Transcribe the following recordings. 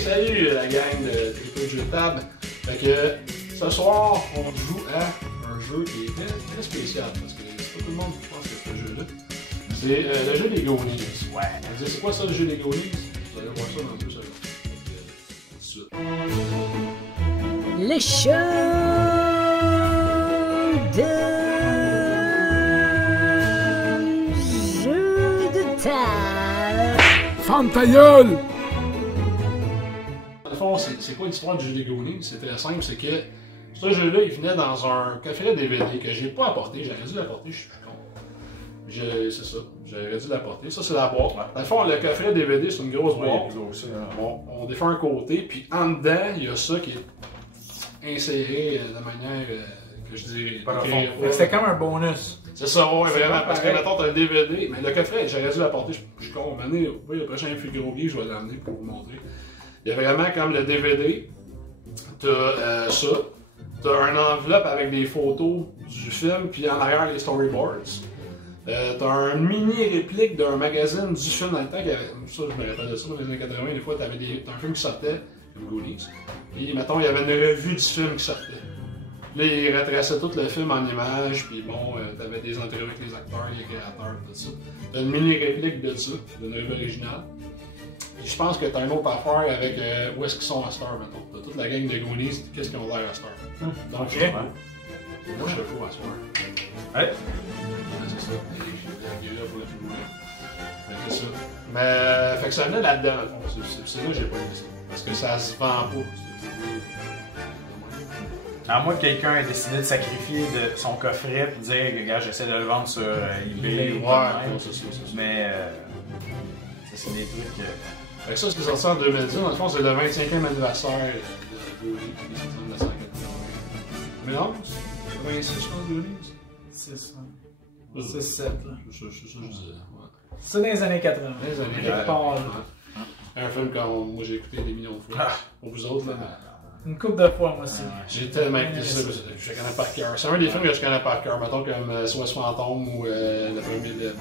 Salut la gang de Triple Jeu de table. Fait que ce soir, on joue à un jeu qui est très spécial parce que c'est pas tout le monde qui pense que ce jeu-là. C'est le jeu des Goonies. Ouais. C'est quoi ça le jeu des Goonies? Vous allez voir ça dans 2 secondes. Le show de jeu de table. Ferme ta gueule! Dans le fond, c'est quoi l'histoire du jeu des Goonies? C'est très simple, c'est que ce jeu-là, il venait dans un coffret DVD que j'ai pas apporté. J'aurais dû l'apporter, je suis con. C'est ça, j'aurais dû l'apporter. Ça, c'est la boîte. Dans le fond, le coffret DVD, c'est une grosse boîte. Bon, on défait un côté, puis en dedans, il y a ça qui est inséré de manière que je dirais. C'était comme un bonus. C'est ça, ouais, vraiment. Parce que maintenant, t'as un DVD, mais le coffret, j'aurais dû l'apporter. Je suis con. Maintenant, oui, le prochain Figaro Geek, je vais l'amener pour vous montrer. Il y a vraiment comme le DVD, t'as ça, t'as une enveloppe avec des photos du film, puis en arrière, les storyboards. T'as une mini réplique d'un magazine du film dans le temps, ça je me rappelle de ça, dans les années 80, des fois t'avais un film qui sortait, comme Goonies, puis mettons il y avait une revue du film qui sortait. Là ils retraçaient tout le film en images, puis bon, t'avais des entrevues avec les acteurs, les créateurs, tout ça. T'as une mini réplique de ça, d'une revue originale. Puis je pense que t'as une autre affaire avec où est-ce qu'ils sont à Star, mettons. T'as toute la gang de Goonies, qu'est-ce qu'ils ont l'air à Star. Donc, Okay. Moi je te fous à Star. Ouais. C'est ça. C'est ça. Mais fait que ça venait là-dedans, dans le fond. C'est là que j'ai pas aimé ça. Parce que ça se vend pas. À moins que quelqu'un ait décidé de sacrifier de son coffret et dire, regarde, j'essaie de le vendre sur eBay. C'est ça. Mais ça, c'est des trucs. Fait que ça, c'est sorti en 2010. Dans le fond, c'est le 25e anniversaire de Goonies. Mais non, c'est 26, je pense, Goonies. C'est ça. C'est 7 là. C'est ça que je disais. Ouais. C'est dans les années 80. Les années Quelque part, là. Un film que moi j'ai écouté des millions de fois. Pour vous autres, là. Une couple de fois, moi aussi. J'ai tellement écouté ça, je connais par cœur. C'est un des films que je connais par cœur, mettons comme SOS Fantôme ou le premier de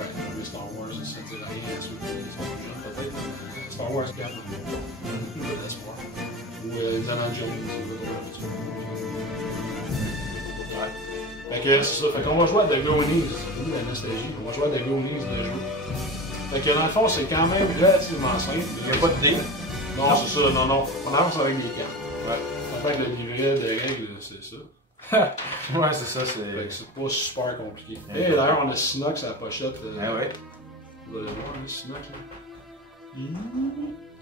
Star Wars, ça ne dit rien, ceux qui sont plus jeunes peut-être. Star Wars 4, l'espoir. Ou Indiana Jones. Fait que c'est ça, fait qu'on va jouer à The Goonies, c'est fini la nostalgie, on va jouer à The Goonies le jeu. Fait que dans le fond, c'est quand même relativement simple. Il n'y a pas de dés. Non, c'est ça, non. On avance avec des cartes. Ouais. En fait, le livret de règles, c'est ça. Ouais, c'est ça, Fait c'est. que c'est pas super compliqué. Et d'ailleurs, on a Sinox à la pochette. Ah ouais. Vous allez voir, le Sinox là.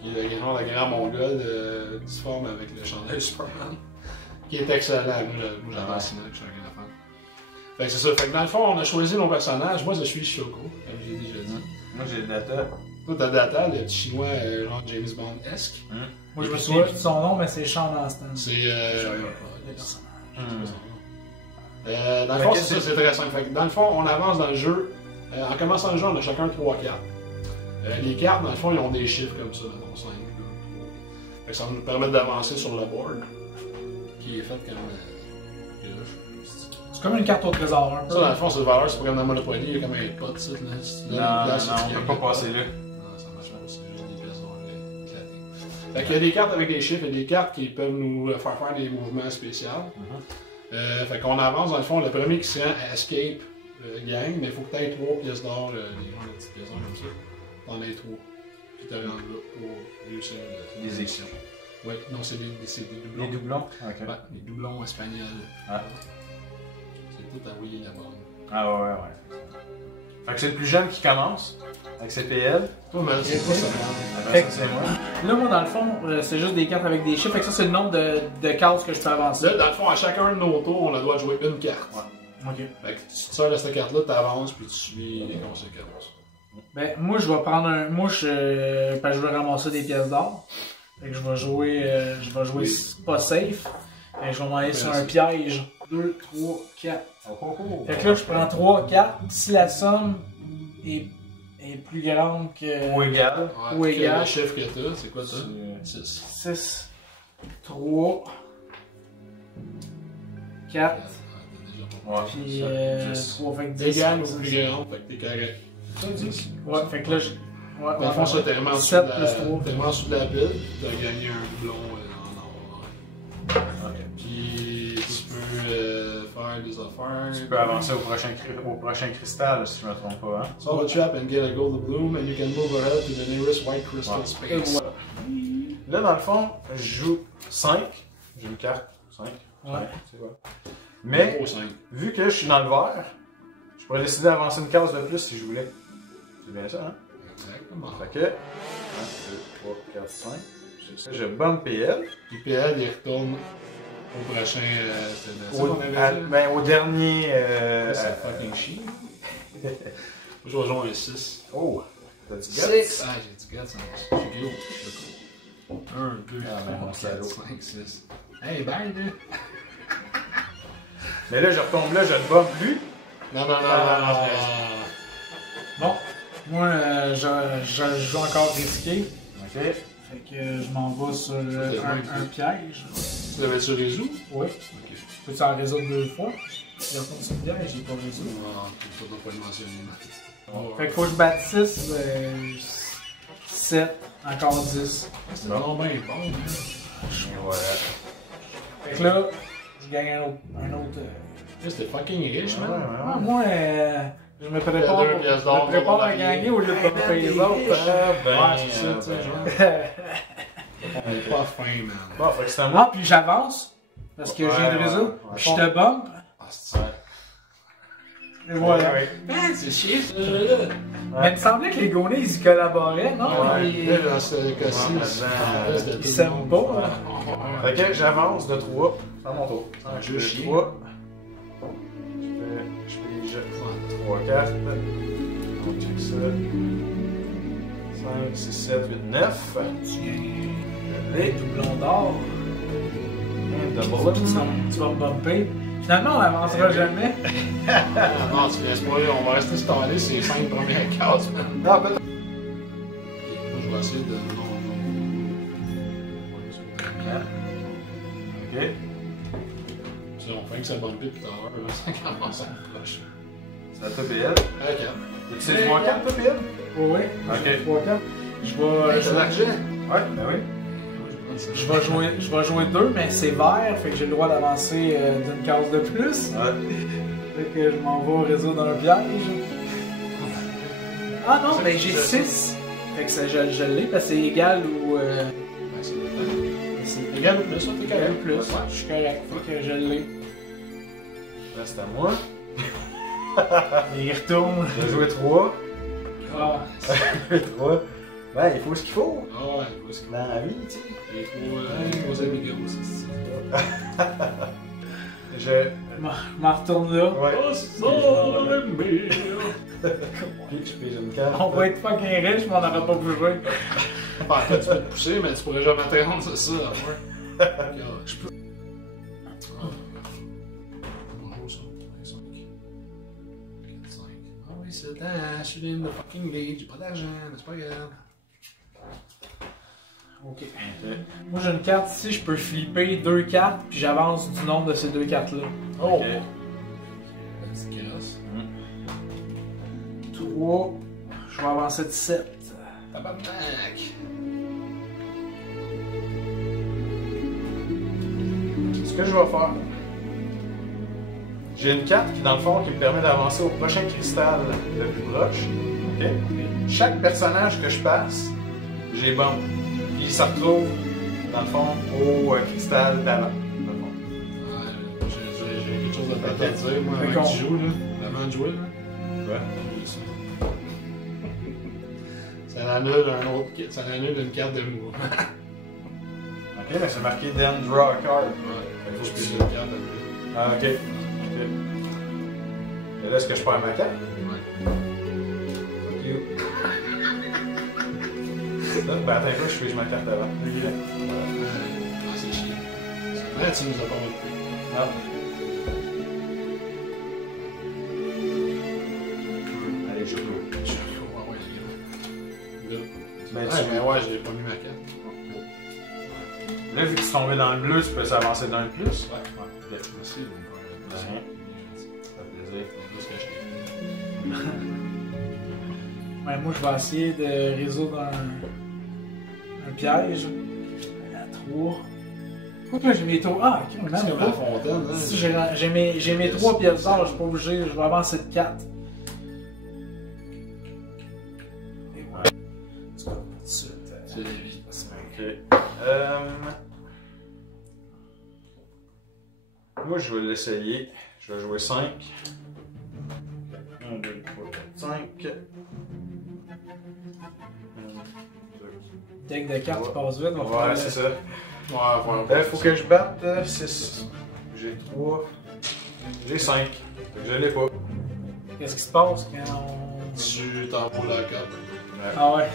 Qui est le grand mongol difforme avec le chandail Superman. Qui est excellent. Moi j'adore Sinox, je suis un grand fan. Fait que c'est ça. Fait que dans le fond, on a choisi nos personnages. Moi, je suis Shoko, comme j'ai déjà dit. Moi, j'ai le data. Toi, t'as Data, le petit chinois genre James Bond-esque. Moi, je me souviens plus de son nom, mais c'est Sean Astin. C'est. Les personnages. Dans le fond, c'est ça, c'est très simple. Fait que dans le fond, on avance dans le jeu. En commençant le jeu, on a chacun 3 cartes. Les cartes, dans le fond, ils ont des chiffres comme ça, dans 5, 2, 3. Fait que ça va nous permettre d'avancer sur le board, qui est fait comme. C'est comme une carte au trésor, un peu. Ça, dans le fond, c'est le valeur, c'est pas comme dans Monopoly, il y a comme un pot, ça, là. Si tu donnes une place, Non, on peut pas passer là. Non, ça marche pas, c'est juste des pièces noires éclatées. Fait qu'il y a des cartes avec des chiffres et des cartes qui peuvent nous faire des mouvements spéciaux. Fait qu'on avance, dans le fond, le premier qui se rend à Escape gagne, mais il faut que tu aies 3 pièces d'or, les petites pièces d'or comme ça, dans les 3. Puis te rendre là pour réussir Les émissions. Oui, non, c'est des doublons. Les doublons? Ok. Ouais, les doublons espagnols. Ah. C'est tout à oui la bonne. Ah ouais. Fait que c'est le plus jeune qui commence, avec ses PL. Toi, mais c'est pas ça. Fait que- c'est moi. Là, moi, dans le fond, c'est juste des cartes avec des chiffres. Fait que ça, c'est le nombre de cases que je peux avancer. Là, dans le fond, à chacun de nos tours, on a le droit de jouer une carte. Ok. Fait que tu te sers de cette carte-là, tu avances, puis tu suis les conséquences. Ben, moi, je vais prendre un. Moi, parce que je veux ramasser des pièces d'or. Fait que je vais jouer pas safe. Fait que je vais m'aller sur un piège. 2, 3, 4. Fait que là, je prends 3 cartes. Si la somme est plus grande que. Ou égal. Ou égal. Le chiffre que t'as, c'est quoi ça? 6. 6, 3, 4, Ouais. puis 3, fait que 10. Égal ou plus grand, fait que t'es correct. Ouais, fait que là, Ouais, Dans le fond, ça, t'es vraiment en dessous 7 de plus la- 3. t'es vraiment en dessous de la pile, t'as gagné un doublon en or. Ok. Puis tu peux faire des affaires. Tu peux avancer au prochain cristal, si je me trompe pas. Hein? Solve a trap and get a gold bloom, and you can move ahead to the nearest white crystal Ouais. Et space. voilà. Là, dans le fond, je joue 5. J'ai une carte. 5. Ouais. C'est quoi? Mais, Au 5. vu que je suis dans le vert, je pourrais décider d'avancer une case de plus si je voulais. C'est bien ça, hein? Exactement. Fait que 1, 2, 3, 4, 5. Je bombe PL. Puis PL, il retourne au prochain. C'est qu'on avait dit? Ben, au dernier. C'est fucking chiant. Je vais jouer un 6. Oh! T'as du guts? 6! Ah, j'ai du guts, je suis gros. 1, 2, Ah, ben, mon 3, 4, salaud. 5, 6. Hey, bye, là! Mais là, je retombe là, je ne bombe plus. Non, non, non, Ah, non, Bon, moi, je joue encore risqué. Ok. Fait que je m'en vais sur un piège. Tu l'avais-tu résolu? Oui. Ok. Peux-tu en résoudre 2 fois? Il retourne sur le piège, j'ai pas résolu. Ah, ça doit pas le mentionner. Fait qu'il faut que je batte 6, 7, encore 10. C'est vraiment bien bon, hein. Et voilà. Fait que là, je gagne un autre. C'était fucking riche, Ouais, man. Ah, ouais. moi, je me prépare, Il y a 2 pièces d'or, je me prépare on va à gagner au lieu de pomper les autres. Ben, Ouais, c'est ça, tu sais, genre. On est pas fin, man. Bon, fait que c'est à moi. Ah, puis j'avance, parce que Ouais, j'ai une ouais, réseau, ouais. puis je te bump, Ah, c'est ça. et voilà. Ouais. Man, c'est chier, ce jeu-là. Mais il me semblait que les Gonais, ils y collaboraient, non? Ouais. Ils- Là, dans ce cas-ci, Ouais, c'est là-dedans, reste de tout ils le s'aiment monde. pas, là. Fait que j'avance de 3. C'est à mon tour. Un jeu chier. 3. Je fais 3 cartes. On check ça. 5, 6, 7, 8, 9. Tu gagnes Les les doublons d'or. double. Tu vas me bumper. Finalement, on n'avancera jamais. Ah, non, tu laisses pas, on va rester stallé ces 5 premières cases, man. Non, peut-être. Moi, je vais essayer de. Non, Ok. Si on fait que ça bumpé tout à l'heure, là, ça commence à être proche. C'est la top BL. Ok. C'est du moins 4 top BL? Oui, Ok. 3, 4. Je vais. T'as de l'argent? Ouais, ben oui. Je vais jouer 2, mais c'est vert, fait que j'ai le droit d'avancer d'une case de plus. Ouais. Fait que je m'en vais résoudre un piège. Ah non, mais j'ai 6. Fait que ça, je l'ai parce que c'est égal ou. Ben, c'est le temps. C'est Égal ou plus, ça, t'es égal correct. ou plus. Ouais. Je suis correct, fait que je l'ai. Là, c'est à moi. Et il retourne. Je vais jouer 3. Ah, 3. Ben, il faut ce qu'il faut. Ah ouais, parce que. Dans la vie, tu sais. Les trois amigos, c'est ça. Je m'en retourne là. Ouais. Oh, c'est ça, le mille. Puis je pige une carte. On va être fucking riche, mais on n'aura pas pu jouer. En fait, tu peux te pousser, mais tu pourrais jamais t'interrompre, c'est ça, ouais. Je peux. Ah, bonjour, ça. 5. 5. Ah oui, c'est le temps, je suis in the fucking lead, j'ai pas d'argent, mais c'est pas grave. Ok. Moi j'ai une carte ici, je peux flipper 2 cartes, puis j'avance du nombre de ces 2 cartes-là. Oh! Ok. La petite casse. 3. Je vais avancer de 7. Tabarnak! Ce que je vais faire, j'ai une carte qui, dans le fond, qui me permet d'avancer au prochain cristal le plus proche. Ok? Chaque personnage que je passe, j'ai bombe. Puis ça retrouve, dans le fond, au cristal d'avant. dans le fond. Ouais, j'ai quelque chose de bête à te dire, moi, Fait avant qu'on- que tu joues, là. Avant de jouer, là. Ouais. Ça annule un autre. Ça annule une carte de mouvement. Ok, mais c'est marqué then draw a card. Ouais, faut que je pige une carte de mouvement. Ah, ok. Ok. Et là, est-ce que je perds ma carte? Ouais. Fuck you. Là, ben attends un peu, je pige ma carte avant. Ah, c'est chiant. Ouais, tu nous as pas repris. Non. Allez, je joue. Ouais, ouais, les gars. Là. Ben, Ouais, mais ouais, j'ai pas mis ma carte. Là, vu que tu es tombé dans le bleu, tu peux s'avancer dans le plus. Ouais. Ok. Merci, bon, merci. Ça fait plaisir. C'est ce que je t'ai fait. Ouais, moi, je vais essayer de résoudre un piège. À 3. Pourquoi j'ai mes tours? Ah, ok, C'est comme la fontaine, hein? Si j'ai mes 3 pièces d'or, je suis pas obligé, je vais avancer de 4. Et ouais. C'est la vie. Ok. Moi, je vais l'essayer. Je vais jouer 5. 1, 2, 3, 4, 5. Deck de cartes qui passe vite, on va Ouais, faire c'est ça. Ouais, voilà. Faut que je batte 6. J'ai 3. J'ai 5. Je l'ai pas. Qu'est-ce qui se passe quand on. Tu t'envoies la carte. Ah ouais.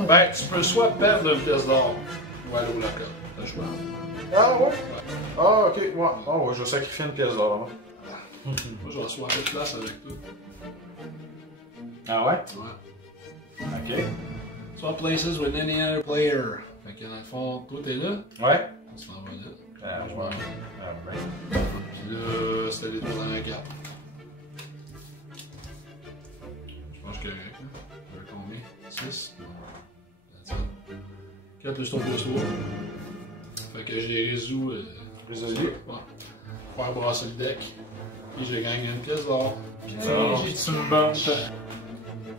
Ben, tu peux soit perdre une pièce d'or ou aller au local. T'as le choix. Ah ouais? Ah ok, ouais. Ah ouais, je vais sacrifier une pièce d'or. Moi, je vais soit un peu de place avec toi. Ah ouais? Ouais. Ok. Soit places with any other player. Fait que dans le fond, toi t'es là, Ouais. on se l'envoie là. Ah ouais. Ah ouais. Puis là, c'était les deux dernières cartes. Je pense que. Je vais combien? 6? Non. That's it. 4 plus 3 plus 3. Fait que j'ai résolu. Résolu. Ouais. Faire brasser le deck. Puis j'ai gagné une pièce d'or. Hey, j'ai-tu une bombe?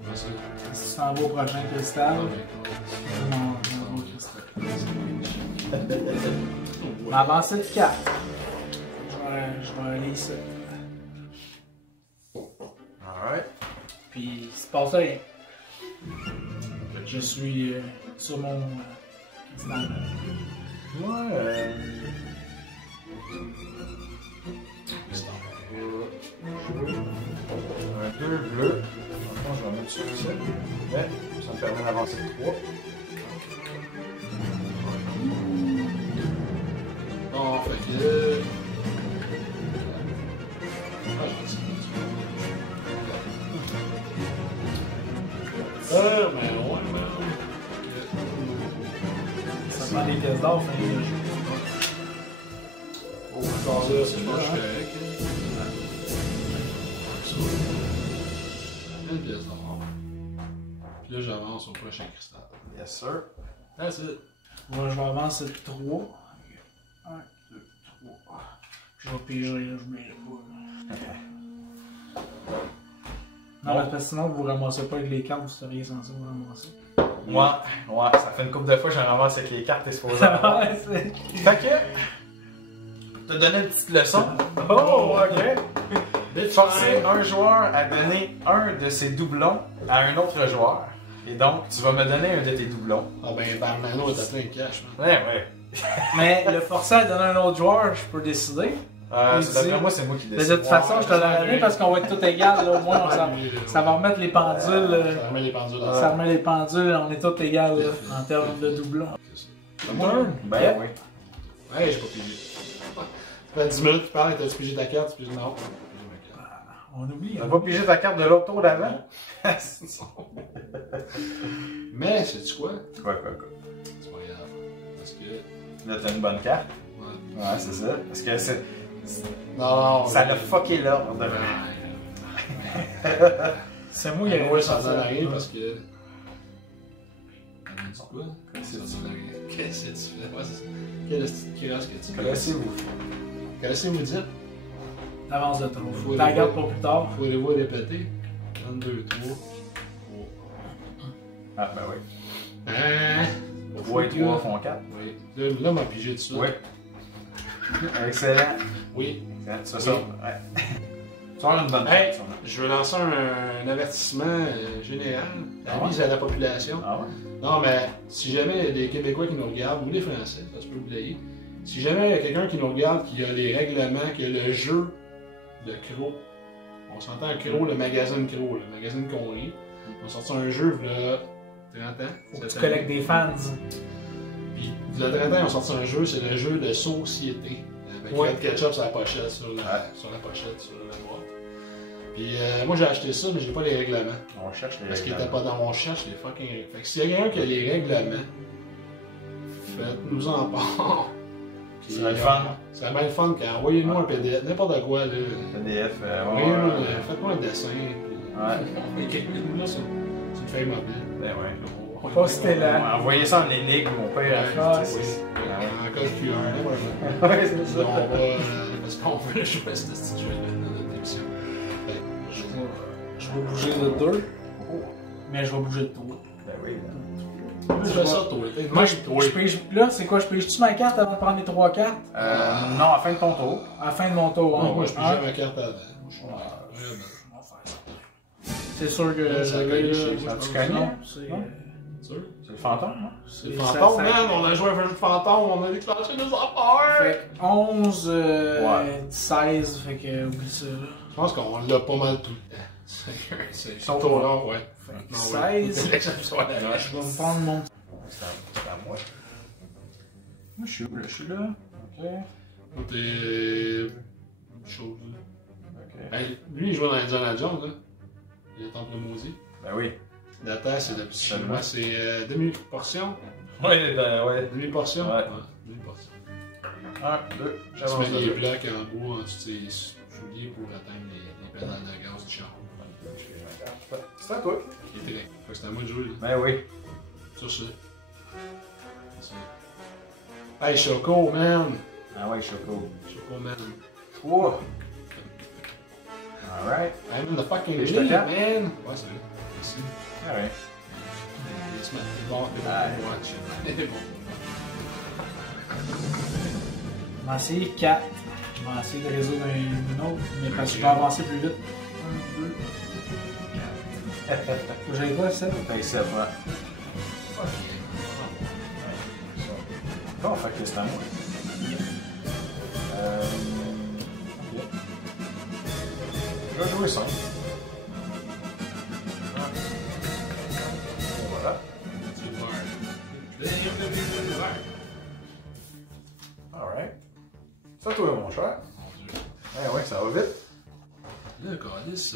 Merci. Si tu t'en vas au prochain cristal. Non, au cristal. On va avancer de 4. Je vais aller ici. Alright. Puis il se passe rien. Je suis sur mon cristal. Ouais. Un 2 bleu. Maintenant, je vais mettre sur ça. Mais ça me permet d'avancer de 3. Bon, fait que. Mais ouais, Ça prend des pièces d'or, fin de jeu. Oh, encore là, c'est pas correct. Une pièce d'or. Puis là, j'avance au prochain cristal. Yes, sir. That's it. Moi, je vais avancer de 3. 1, 2, 3. Je vais piger, là, je m'y pas. Non, parce que sinon, vous ne ramassez pas avec les cartes, vous seriez censé vous ramasser. Ouais, ça fait une couple de fois que j'en ramasse avec les cartes, t'es supposé. Ouais, c'est. Fait que, te donner une petite leçon. Oh, ok. Forcer un joueur à donner un de ses doublons à un autre joueur. Et donc, tu vas me donner un de tes doublons. Ah ben, Barmano est à plein de cash, man. Ouais. Mais le forcer à donner à un autre joueur, je peux décider. D'après moi, c'est moi qui De décide. toute façon, je te l'ai donné parce qu'on va être tous égal. Là, au moins, ça va remettre les pendules. Ça remet les pendules dans Ça remet les pendules, on est tous égal là, en termes de doublons. C'est moi? Ben oui. Ouais, j'ai pas pigé. Ça fait 10 minutes que tu parles et t'as-tu pigé ta carte? Tu piges non. On oublie. T'as pas pigé ta carte de l'autre tour d'avant? Mais, sais-tu quoi? Quoi? C'est pas grave. Parce que. Là, t'as une bonne carte. Ouais. Ouais, c'est ça. Parce que c'est. Non, Ça l'a fucké l'ordre de C'est moi qui ai ouais, ça donne rien parce que. Elle me dit quoi? Qu'est-ce que Ça donne rien. Qu'est-ce que tu fais? Ouais, c'est ça. Quelle petite crasse que tu fais? Connaissez-vous? Connaissez-vous dites? Avance de trop. Faut T'en les gardes voir. pour plus tard. Faut les voir répéter. 1, 2, 3. Ah, ben oui. Hein? 3 et 3 font 4. Oui. Là, m'a pigé tout ça. Oui. Excellent. Oui. Excellent. Ça sort. Ouais. Tu as une bonne Hey, carte, je veux lancer un avertissement général. Ah Avis à la population. Ah ouais? Non, mais si jamais il y a des Québécois qui nous regardent, ou des Français, ça se peut oublier. Si jamais il y a quelqu'un qui nous regarde, qui a les règlements, qui a le jeu de Crow, on s'entend Crow, le magazine Crow, le magazine Connery, on sorti un jeu, là, 30 ans. Faut que tu collectes des fans. Puis, le 30 ans, ils ont sorti un jeu, c'est le jeu de société. Avec Red Ketchup sur la pochette, sur la pochette, sur la boîte. Puis, moi j'ai acheté ça, mais j'ai pas les règlements. On cherche les Parce qu'il règlements. était pas dans mon cherche, les fucking règlements. Fait que s'il y a quelqu'un qui a les règlements, faites-nous en part. Ça va être fun. Ça serait bien le fun qu'envoyez-nous un PDF, n'importe quoi, là. PDF, Faites-moi un dessin, puis... Ouais. Écrivez-nous là sur une feuille mobile. Ben ouais. Postez là. Envoyez ça en énigme, mon père. Ah, c'est c'est- En code QR, là, Ouais, c'est ça. on va... parce qu'on veut jouer à ce petit jeu-là dans notre émission. Je vais bouger de 2, mais je vais bouger de 3. Ben oui. Tu fais ça, toi. Moi, je pige. Là, c'est quoi? Je pige-tu ma carte avant de prendre les 3 cartes? Non, à la fin de ton tour. À la fin de mon tour. Moi, je hein? pigeais ma carte avant. C'est sûr que Ça le va gars, aller là, chez moi, vous, c'est- tu gagnes? non, c'est. Non? Sûr? C'est le fantôme, non? C'est le Ça- fantôme, ça- man! On a joué à un jeu de fantôme, on a déclenché des affaires! Fait que 11, Ouais. 16, fait que oublie ça. Là. Je pense qu'on l'a pas mal tout le temps. C'est trop long, ouais. Fait que Non, 16. ouais. L'exception à la règle. Je vais me prendre mon. C'est à moi. Moi, je suis où, là? Je suis là. Ok. Toi, t'es... chose, là. Ok. Hey, lui, il joue dans Indiana Jones, là. Il est temple maudit. Ben oui. La terre, c'est le petit chinois. C'est demi-portion. Ouais, ben ouais. Demi-portion? Ouais. Demi-portion. 1, 2, Tu j'avance. mets les blocs en bout en dessous de tes souliers pour atteindre les pédales de gaz du char. C'est à toi. Il était là. Fait que c'est à moi de jouer, là. Ben oui. Sur ça. Hey, Choco, man! Ah ouais, Choco. Choco, man. 3. Alright. I'm in the fucking Et je lead, te tape. man! Ouais, c'est vrai. Merci. Alright. Il se met bon, c'est bon. Ouais. Watch. C'est bon. Je vais essayer 4. Je vais essayer de résoudre une autre, mais parce que je vais avancer plus vite. 1, 2. Faut que j'aille quoi, 7? T'as 7, ouais. Bon, fait que c'est à moi. Ok. Je vais jouer 5. Voilà. Alright. C'est à toi, mon cher. Eh ouais, ça va vite. Là, Calis,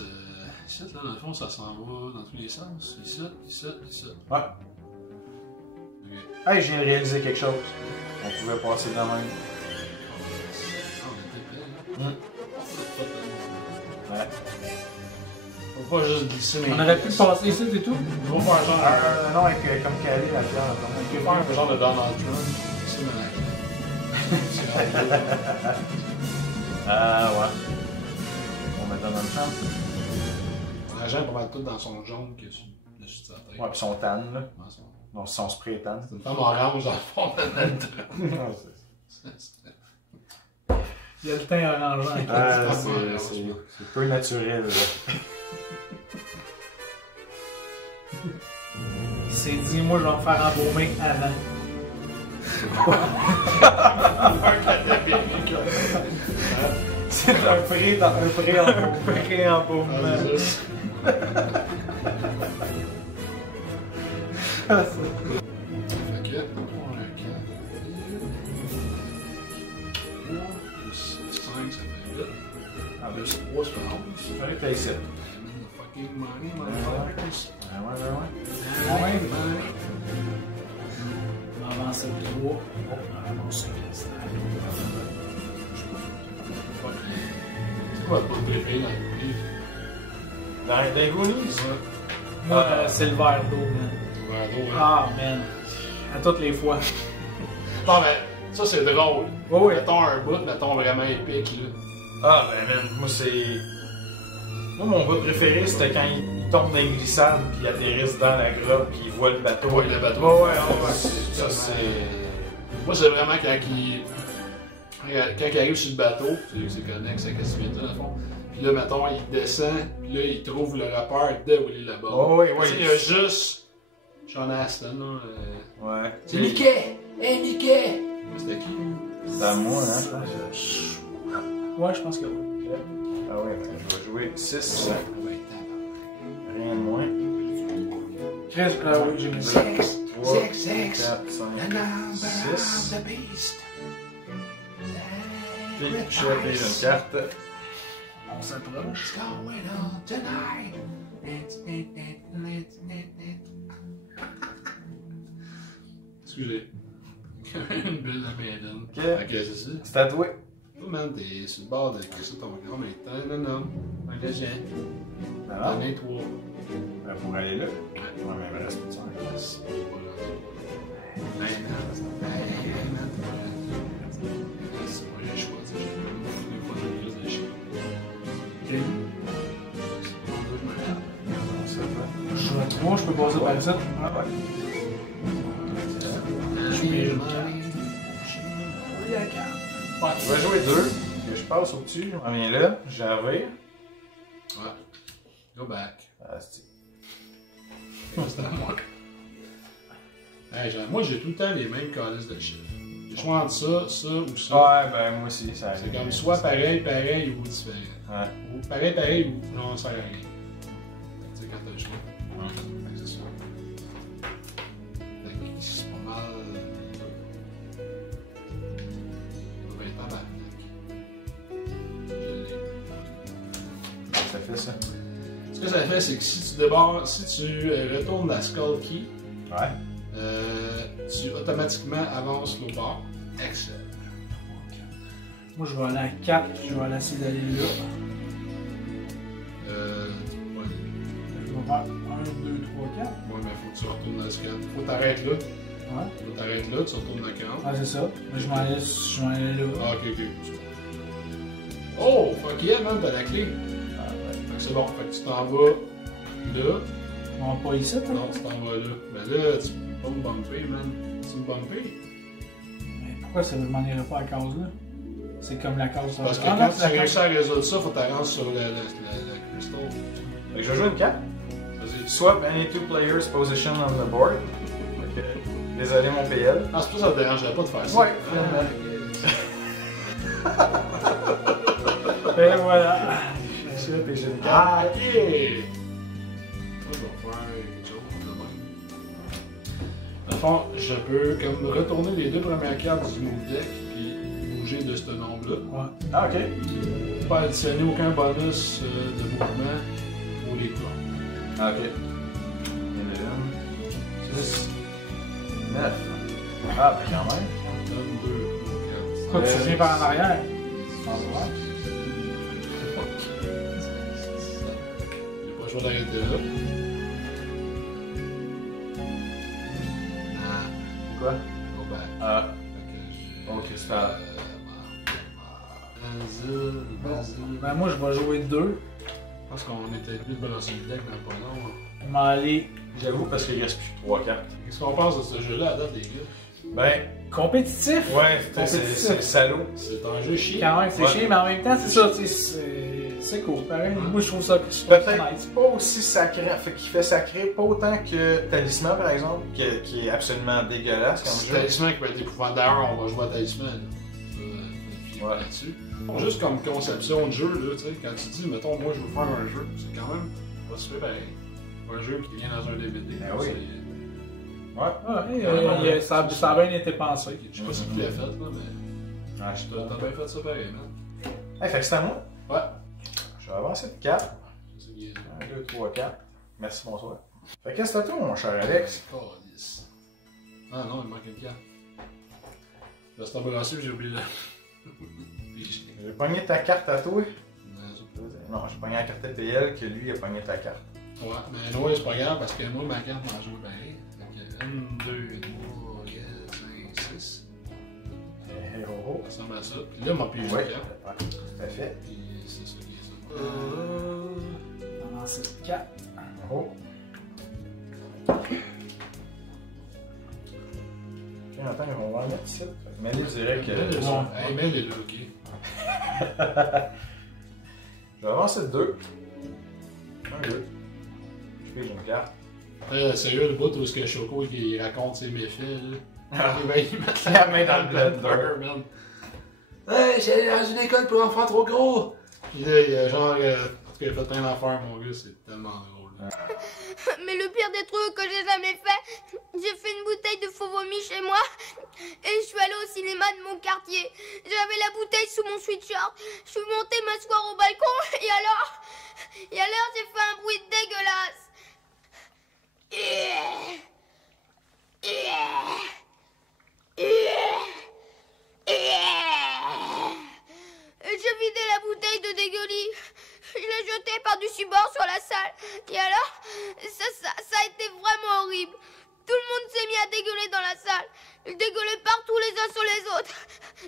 ici, là, dans le fond, ça s'en va dans tous les sens. Ici, ici, ici. Ouais. Ok. Hey, je viens de réaliser quelque chose. On pouvait passer de la même. Ah, on était prêts, là. Ouais. Faut pas juste glisser mes... On aurait pu passer ici et tout. On va faire genre... Non, avec comme calé la pierre. On va faire un genre de Donald Trump. C'est malade. Ah ouais. On met dans le temps. On a jamais pas mal tout dans son jaune que dessus de sa tête. Ouais, pis son tan, là. Ouais, son- Non, son spray tan. C'est une femme orange dans le fond de notre... Il y a le teint orangeant. Ah, c'est peu naturel, là. Il s'est dit, moi, je vais me faire embaumer avant. C'est un pré dans un pré en pré-embaumement. Ah, c'est ça. Ah, ça. Fait que, on a un 4. 3 plus 5, ça fait 8. Ah, Plus 3, ça fait 11. Fallait que t'ailles 7. Fucking money, motherfuckers. Ouais. Ouais. Money. On va avancer le 3. On va avancer le cristal. C'est quoi votre bout préféré dans le livre? Dans les Goonies? Moi, c'est le verre d'eau, man. Verre d'eau, hein? Ah, man. À toutes les fois. Non, mais ça, c'est drôle. Oui, oui. Mettons un bout, mettons vraiment épique, là. Ah, ben man, moi c'est. Moi, mon bout préféré, c'était quand il tombe dans une glissade, puis il atterrisse dans la grotte, puis il voit le bateau. Ouais, le bateau. Ouais, ouais. Ça, c'est. Moi, c'est vraiment quand il arrive sur le bateau, c'est connexe avec ce que tu viens de dire, dans le fond. Puis là, mettons, il descend, puis là, il trouve le rappeur de Willy là-bas. Oh, oui, oui. Il y a juste Sean Astin, là. Ouais. C'est Mickey! Hey, Mickey! C'était qui? C'est à moi, hein? Ouais, je pense que oui. Ah ouais, ben, je vais jouer 6. Ouais, Rien de moins. Chris, oui, j'ai mis ça. 3, 4, 5, 6. Puis, je vais payer une carte. On s'approche. Excusez. Une bulle de Maiden. Ok. Ok, c'est ça. C'est à toi. Oh man, t'es sur le bord de casser ton grand, mais non. Ok, j'ai. Alors, T'en as 3. pour aller là. Ouais, mais il me reste tout ça. C'est pas là. Ben non, hey, man. C'est moi, j'ai choisi. J'ai pas de crise de chien. Ok. C'est pas là, je me mets. Je joue à 3, je peux passer par ici. Ah ouais. Je mets une Ouais, je vais jouer 2. Je passe au-dessus, je reviens là, j'arrive. Ouais. Go back. Ah, c'est... C'est à moi. Hey, moi, j'ai tout le temps les mêmes calices de chiffres. J'ai choisi entre ça ou ça. Ouais, ben moi aussi, ça arrive. C'est comme soit pareil ou différent. Ouais. Ou pareil ou non, ça sert à rien. Tu sais, quand t'as le choix. Fait que c'est ça. Fait que c'est pas mal. Ça va être pas mal. Je l'ai. Ça fait ça. Ce que ça fait, c'est que si tu débarres, si tu retournes la Skull Key, Ouais. tu automatiquement avances l'autre bord. Excellent. Moi, je vais aller à 4, je vais aller essayer d'aller là. Ouais. Je vais faire 1, 2, 3, 4. Ouais, mais faut que tu retournes dans le scan. Faut que t'arrêtes là. Ouais. Faut que t'arrêtes là, tu retournes dans le camp. Ah, c'est ça. Mais je m'en allais là. Ah, ok. Oh, fuck yeah, man, t'as la clé. Ah, ouais. Fait que c'est bon. Fait que tu t'en vas là. On va pas ici, toi? Non, tu t'en vas là. Mais là, tu peux pas me bumper, man. Tu me bumper? Mais pourquoi ça ne m'en irait pas à la case là? C'est comme la case Parce que non, quand c'est tu la réussis à résoudre ça, faut t'avancer sur le crystal. Fait que je joue une carte. Vas-y. Swap any two players position on the board. Ok. Désolé mon PL. Ah, c'est pas ça te dérangerait pas de faire ça. Ouais, Et voilà. Je suis là, puis j'ai une carte. Ah, ok! Moi, je vais faire quelque chose de même. Dans le fond, je peux comme retourner les deux premières cartes du move deck puis bouger de ce nombre-là. Ouais. Ah, ok. Pas additionner aucun bonus de mouvement pour les tours. Ah, ok. Il y en a une. 6. 9. Ah, ben quand même. Donne 2, 4. Pourquoi tu viens par en arrière? J'ai pas le choix d'arrêter là. Ah, Quoi? go back. Ah. Fait que j'ai. Oh, cristal. Vas-y. Ben moi, je vais jouer 2. Je pense qu'on était plus de balancer le deck dans pas long. Je vais m'en aller J'avoue, parce qu'il reste plus 3 cartes. Qu'est-ce qu'on pense de ce jeu-là à date, les gars? Ben, compétitif. ouais, Compétitif. c'est salaud. C'est un jeu chiant. Quand même, c'est Ouais. chiant, mais en même temps, c'est ça, tu sais, c'est cool. Pareil, moi, je trouve ça Peut-être nice. pas aussi sacré, qu'il fait sacré, pas autant que Talisman par exemple, qui est absolument dégueulasse C'est comme jeu. Talisman qui peut être épouvantable. D'ailleurs, on va jouer à Talisman. Là. Ouais. Là-dessus. Juste comme conception de jeu, là, tu sais, quand tu dis, mettons, moi je veux faire un jeu, c'est quand même pas super pareil. Un jeu qui vient dans un DVD. Ben oui. Ouais, ça a bien été pensé. Je sais pas si tu l'as fait, là, mais. Ouais, je T'as bien fait ça pareil, man. Hey, fait que c'est à moi. Ouais. Je vais avancer de 4. C'est bien. 1, 2, 3, 4. Merci, bonsoir. Fait que c'est à toi, mon cher Alex. Calice. Ah non, il manque une carte. Là, c'est embrassé, j'ai oublié là. J'ai pogné ta carte à toi. Non, j'ai pogné la carte PL que lui a pogné ta carte. Ouais, mais non, c'est pas grave parce que moi, ma carte m'a joué pareil. Fait que 1, 2, 3, 4, 5, 6. Hey, oh, oh. Ça ressemble à ça. Puis là, m'a pigé Ouais, la carte. ouais, tout à fait. Puis c'est ça qui est ça. On en sait 4. Oh. Ok, attends, on va en mettre ici. Mais lui dirait que. Mets-le là. Hey, mets-le là, ok. Je vais avancer de 2. 1, 2. Je pige une carte. Sérieux, le bout où ce que Choco il raconte ses méfaits, là. Ah. Il va y mettre La main dans le blender. man. Hey, j'allais dans une école pour enfants trop gros! Puis là, il a genre. En tout cas, il a fait plein d'affaires, mon gars, c'est tellement drôle. Là. Mais le pire des trucs que j'ai jamais fait, j'ai fait une bouteille de faux vomi chez moi et je suis allée au cinéma de mon quartier. J'avais la bouteille sous mon sweatshirt. Je suis montée m'asseoir au balcon et alors j'ai fait un bruit dégueulasse. Yeah. Yeah. Yeah. Et alors, ça a été vraiment horrible. Tout le monde s'est mis à dégueuler dans la salle. Ils dégueulaient partout les uns sur les autres.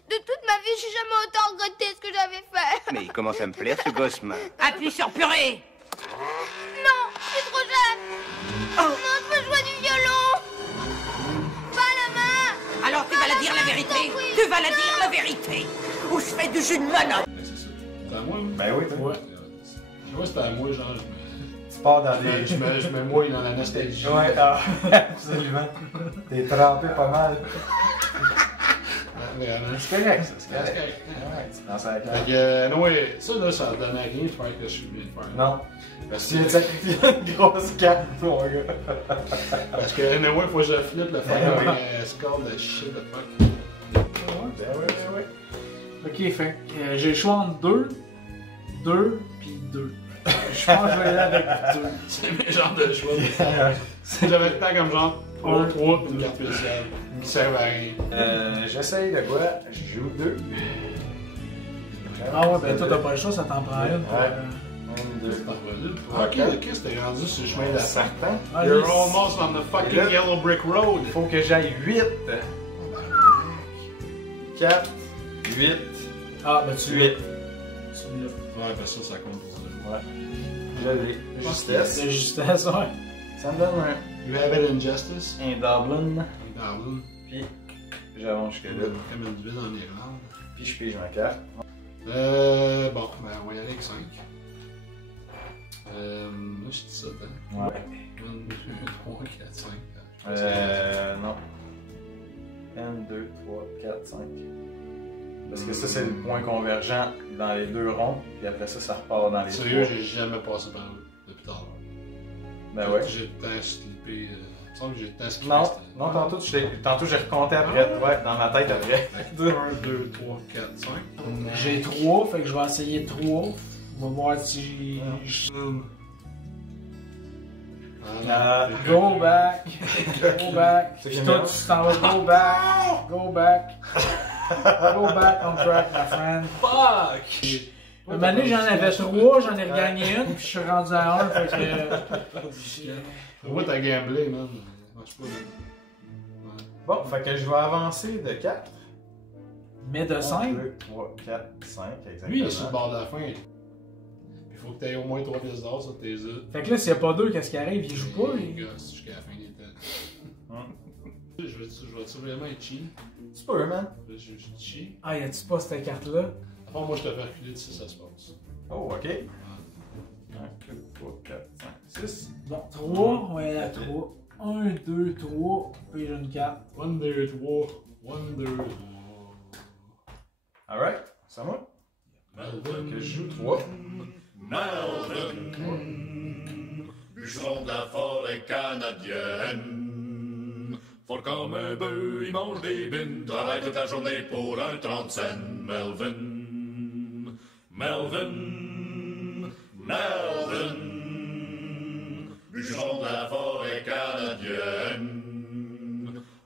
De toute ma vie, j'ai jamais autant regretté ce que j'avais fait. Mais il commence à me plaire ce gosse, man. Appuie sur purée. Non, je suis trop jeune. Non, je veux jouer du violon. Pas la main. Alors tu vas la dire la vérité. Tu vas la dire la vérité. Ou je fais du jus de manotte. Ben, c'est ça. C'est à moi, hein? Ben oui, Ouais. Je vois, c'était à moi, genre, tu pars dans des. je me mouille dans la nostalgie. Ouais, ah, absolument. T'es trempé pas mal. Vraiment. C'est correct, ça, c'est C'est correct. correct. Ouais, tu prends ça à la Fait que, ouais, ça, là, ça donnait rien de faire que je suis venu de faire. Non. Parce Tu viens de que, sacrifier une grosse carte, mon gars. parce que, anyway, faut que je flippe le faire un score de shit de fuck. Ben oui. Ok, fait que j'ai le choix entre 2 puis 2. Je pense que je vais aller avec 2. C'est mes genres de choix. J'avais le temps comme genre 3 puis une carte spéciale qui servent à rien. J'essaye de quoi? Je joue 2. Ah ouais, ben toi t'as pas le choix, ça t'en prend une. Ouais. 1, 2. Ok, c'était rendu sur le chemin de la fin. Certain. Ah, You're lui, almost on the fucking Là- yellow brick road. Il faut que j'aille 8. 4, 8, Ah, ben tu 8. l'as. Tu Ouais, ben ça compte pour ça. Ouais. Je l'ai. l'as. Justesse. De justesse, ouais. Ça me donne un. You have it in justice. Dublin. Darwin. Puis, j'avance jusque là. Comme une ville en Irlande. Puis, je pige ma carte. Bon, ben on va y aller avec 5. Là, je dis ça, hein. Ouais. 1, 2, 3, 4, 5. Non. 1, 2, 3, 4, 5. Parce que ça, c'est le point convergent dans les deux ronds. Puis après ça, ça repart dans les Sérieux, trois. j'ai jamais passé par là depuis tard. Ben ouais. J'ai le temps slippé. Il me semble que j'ai le temps skippé. Non, non, tantôt j'ai recompté après. Ouais, dans ma tête après. 1, 2, 3, 4, 5. J'ai 3, fait que je vais essayer 3. On va voir si. Ah, Go back! Go back! C'est Puis génial. toi, tu t'en vas go back! Go back! Go back on track, my friend. Fuck! Une année, j'en avais 3, j'en ai regagné une, puis je suis rendu à 1, fait que. Moi, t'as gamblé, man. Ça marche pas, là. Bon, fait que je vais avancer de 4. Mais de 5? 2, 3, 4, 5, exactement. Lui, il est sur le bord de la fin. Il faut que t'aies au moins 3 pièces d'or sur tes œufs. Fait que là, s'il n'y a pas 2, qu'est-ce qui arrive? Il joue pas, Il lui. gosse jusqu'à la fin des temps. Je vais-tu vraiment être cheat? Tu peux, man. Je vais juste cheat. Ah, y a-tu pas cette carte-là? Enfin, moi, je te fais reculer de 6 espaces. Oh, ok. 1, 2, 3, 4, 5, 6. Bon, 3, on va aller à 3. 1, 2, 3, puis j'ai une carte. 1, 2, 3. 1, 2, 3. Alright, c'est à moi. Melvin. Que je joue 3. Melvin, bûcheron de la forêt canadienne. Fort comme un bœuf, il mange des bines, travaille toute la journée pour un 30 cents. Melvin, Melvin, Melvin, bûcheron de la forêt canadienne.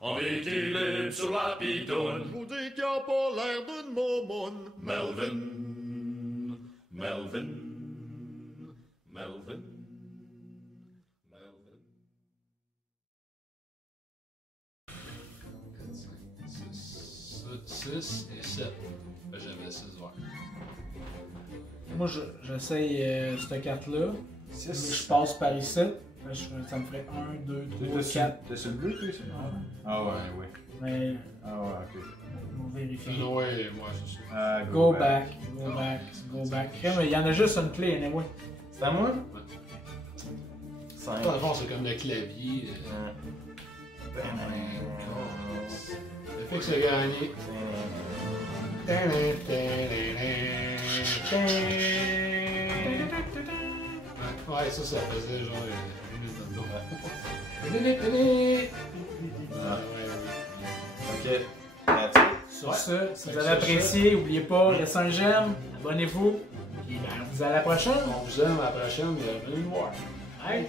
En équilibre sur la pitoune, je vous dis qu'il a pas l'air d'une momoune. Melvin, Melvin, Melvin, Melvin. 6 et 7. J'avais 6 verres. Moi, j'essaye cette carte-là. Mais 6. je passe par ici. Ça me ferait 1, 2, 3, 4. T'es sur le bleu, toi, ici? Ah ouais, ouais. Mais Ah ouais, ok. on va vérifier. Ouais, moi, c'est ça. Ah, Go back, go back, go back. Mais il y en a juste une clé, anyway. C'est à moi? 5. Dans le fond, c'est comme le clavier. Le fait que c'est gagné. Ouais, ça faisait genre une minute de Ok. That's it. Sur ça, si vous avez apprécié, n'oubliez pas, laissez un j'aime, abonnez-vous. Puis ben, on vous dit à la prochaine. On vous aime, à la prochaine, bienvenue nous voir. Bye.